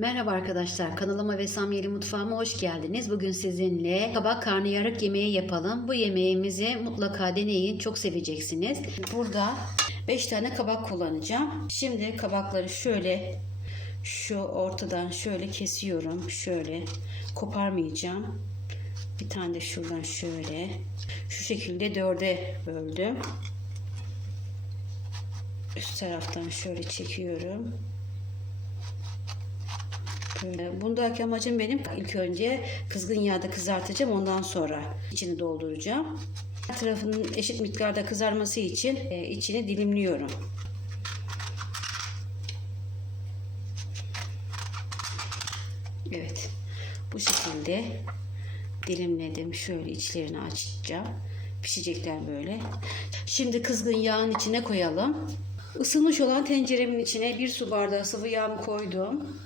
Merhaba arkadaşlar. Kanalıma ve Samyeli Mutfağıma hoş geldiniz. Bugün sizinle kabak karnıyarık yemeği yapalım. Bu yemeğimizi mutlaka deneyin. Çok seveceksiniz. Burada 5 tane kabak kullanacağım. Şimdi kabakları şöyle şu ortadan şöyle kesiyorum. Şöyle koparmayacağım. Bir tane de şuradan şöyle şu şekilde dörde böldüm. Üst taraftan şöyle çekiyorum. Bundaki amacım benim ilk önce kızgın yağda kızartacağım ondan sonra içini dolduracağım. Her tarafının eşit miktarda kızarması için e, içini dilimliyorum. Evet. Bu şekilde dilimledim. Şöyle içlerini açacağım. Pişecekler böyle. Şimdi kızgın yağın içine koyalım. Isınmış olan tenceremin içine bir su bardağı sıvı yağ koydum.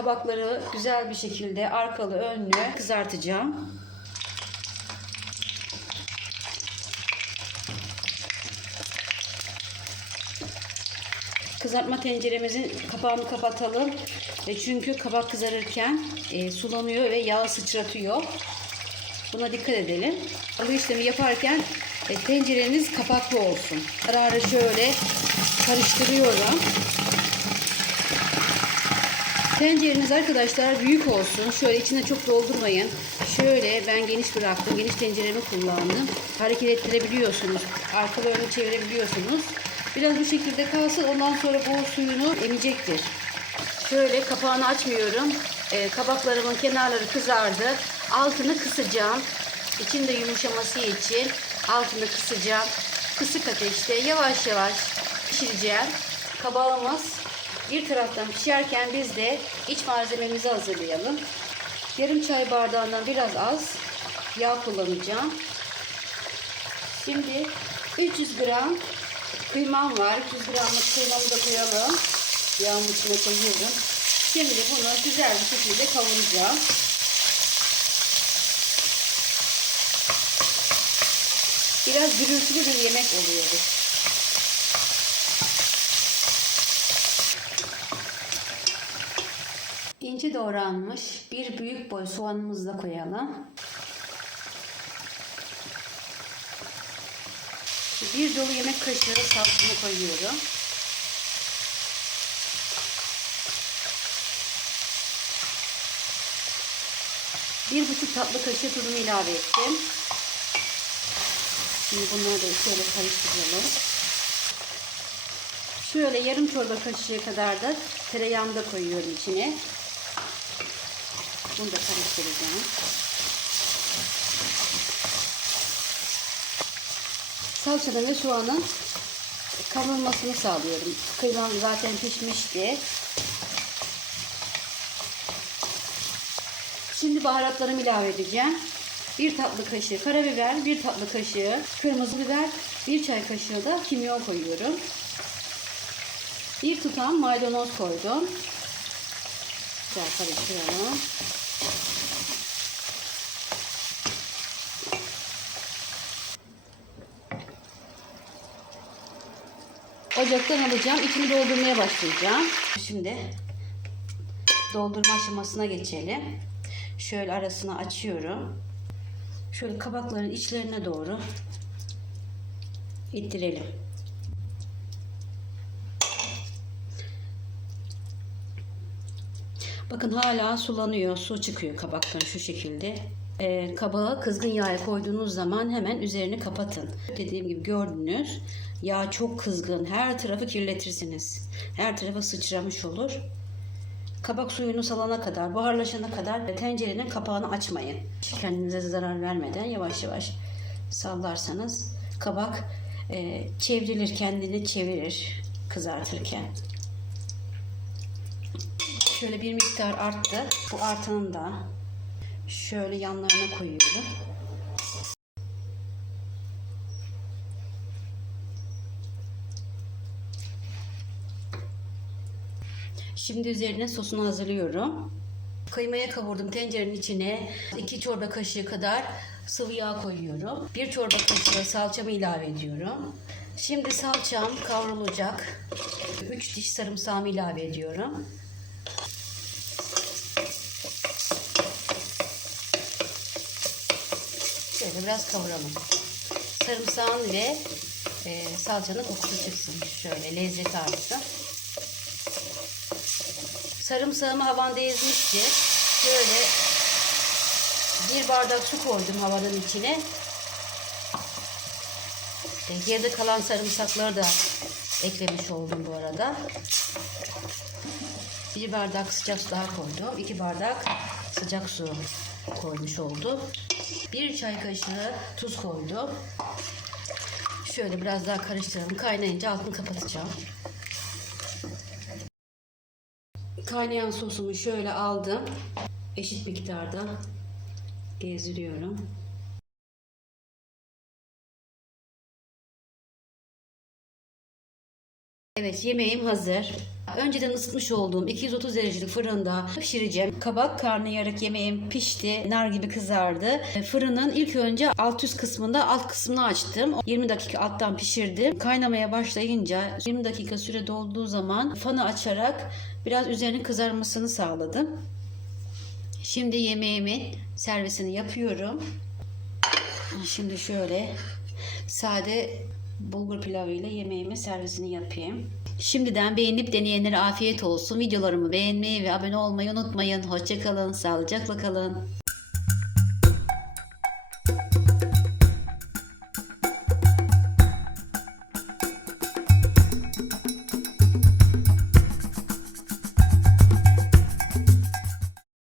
Kabakları güzel bir şekilde arkalı önlü kızartacağım. Kızartma tenceremizin kapağını kapatalım. E çünkü kabak kızarırken e, sulanıyor ve yağ sıçratıyor. Buna dikkat edelim. Bu işlemi yaparken e, tencereniz kapaklı olsun. Kararı şöyle karıştırıyorum. Tencereniz arkadaşlar büyük olsun. Şöyle içine çok doldurmayın. Şöyle ben geniş bıraktım. Geniş tenceremi kullandım. Hareket ettirebiliyorsunuz. Arkalarını çevirebiliyorsunuz. Biraz bu şekilde kalsın. Ondan sonra bu suyunu emecektir. Şöyle kapağını açmıyorum. Ee, kabaklarımın kenarları kızardı. Altını kısacağım. İçinde yumuşaması için altını kısacağım. Kısık ateşte yavaş yavaş pişireceğim. Kabağımız bir taraftan pişerken biz de iç malzememizi hazırlayalım. Yarım çay bardağından biraz az yağ kullanacağım. Şimdi 300 gram kıymam var. 300 gramlık kıymamı da koyalım. Yağın içine koyuyorum. Şimdi bunu güzel bir şekilde kavuracağım. Biraz gürültülü bir yemek oluyor bu. Doğranmış bir büyük boy soğanımızı da koyalım. Bir dolu yemek kaşığı salçamı koyuyorum. Bir buçuk tatlı kaşığı tuzumu ilave ettim. Şimdi bunları da şöyle karıştıralım. Şöyle yarım çorba kaşığı kadar da tereyağını da koyuyorum içine. Bunu da karıştıracağım. Salçadan ve soğanın kavrulmasını sağlıyorum. Kıymam zaten pişmişti. Şimdi baharatlarımı ilave edeceğim. Bir tatlı kaşığı karabiber, bir tatlı kaşığı kırmızı biber, bir çay kaşığı da kimyon koyuyorum. Bir tutam maydanoz koydum. Güzel karıştıralım. Ocaktan alacağım. İçini doldurmaya başlayacağım. Şimdi doldurma aşamasına geçelim. Şöyle arasını açıyorum. Şöyle kabakların içlerine doğru ittirelim. Bakın hala sulanıyor. Su çıkıyor kabaktan şu şekilde. Ee, kabağı kızgın yağa koyduğunuz zaman hemen üzerini kapatın. Dediğim gibi gördünüz. Yağ çok kızgın. Her tarafı kirletirsiniz. Her tarafı sıçramış olur. Kabak suyunu salana kadar, buharlaşana kadar tencerenin kapağını açmayın. Kendinize zarar vermeden yavaş yavaş sallarsanız kabak e, çevrilir, kendini çevirir kızartırken. Şöyle bir miktar arttı. Bu artanın da şöyle yanlarına koyuyorum. Şimdi üzerine sosunu hazırlıyorum. Kıymaya kavurdum tencerenin içine 2 çorba kaşığı kadar sıvı yağ koyuyorum. 1 çorba kaşığı salçamı ilave ediyorum. Şimdi salçam kavrulacak. 3 diş sarımsağımı ilave ediyorum. Şöyle biraz kavuralım. Sarımsağın ve e, salçanın kokusu çıksın. Şöyle lezzet artsın. Sarımsağımı havanda ezmişti. Şöyle bir bardak su koydum havanın içine. E, Geride kalan sarımsakları da eklemiş oldum bu arada. Bir bardak sıcak su daha koydum. İki bardak sıcak su koymuş oldum. Bir çay kaşığı tuz koydum. Şöyle biraz daha karıştıralım. Kaynayınca altını kapatacağım. Kaynayan sosumu şöyle aldım. Eşit miktarda gezdiriyorum. Evet yemeğim hazır. Önceden ısıtmış olduğum 230 derecelik fırında pişireceğim. Kabak karnıyarık yemeğim pişti. Nar gibi kızardı. Fırının ilk önce alt üst kısmında alt kısmını açtım. 20 dakika alttan pişirdim. Kaynamaya başlayınca 20 dakika süre dolduğu zaman fanı açarak biraz üzerinin kızarmasını sağladım. Şimdi yemeğimin servisini yapıyorum. Şimdi şöyle sade bulgur pilavı ile yemeğimi servisini yapayım. Şimdiden beğenip deneyenlere afiyet olsun. Videolarımı beğenmeyi ve abone olmayı unutmayın. Hoşçakalın, sağlıcakla kalın.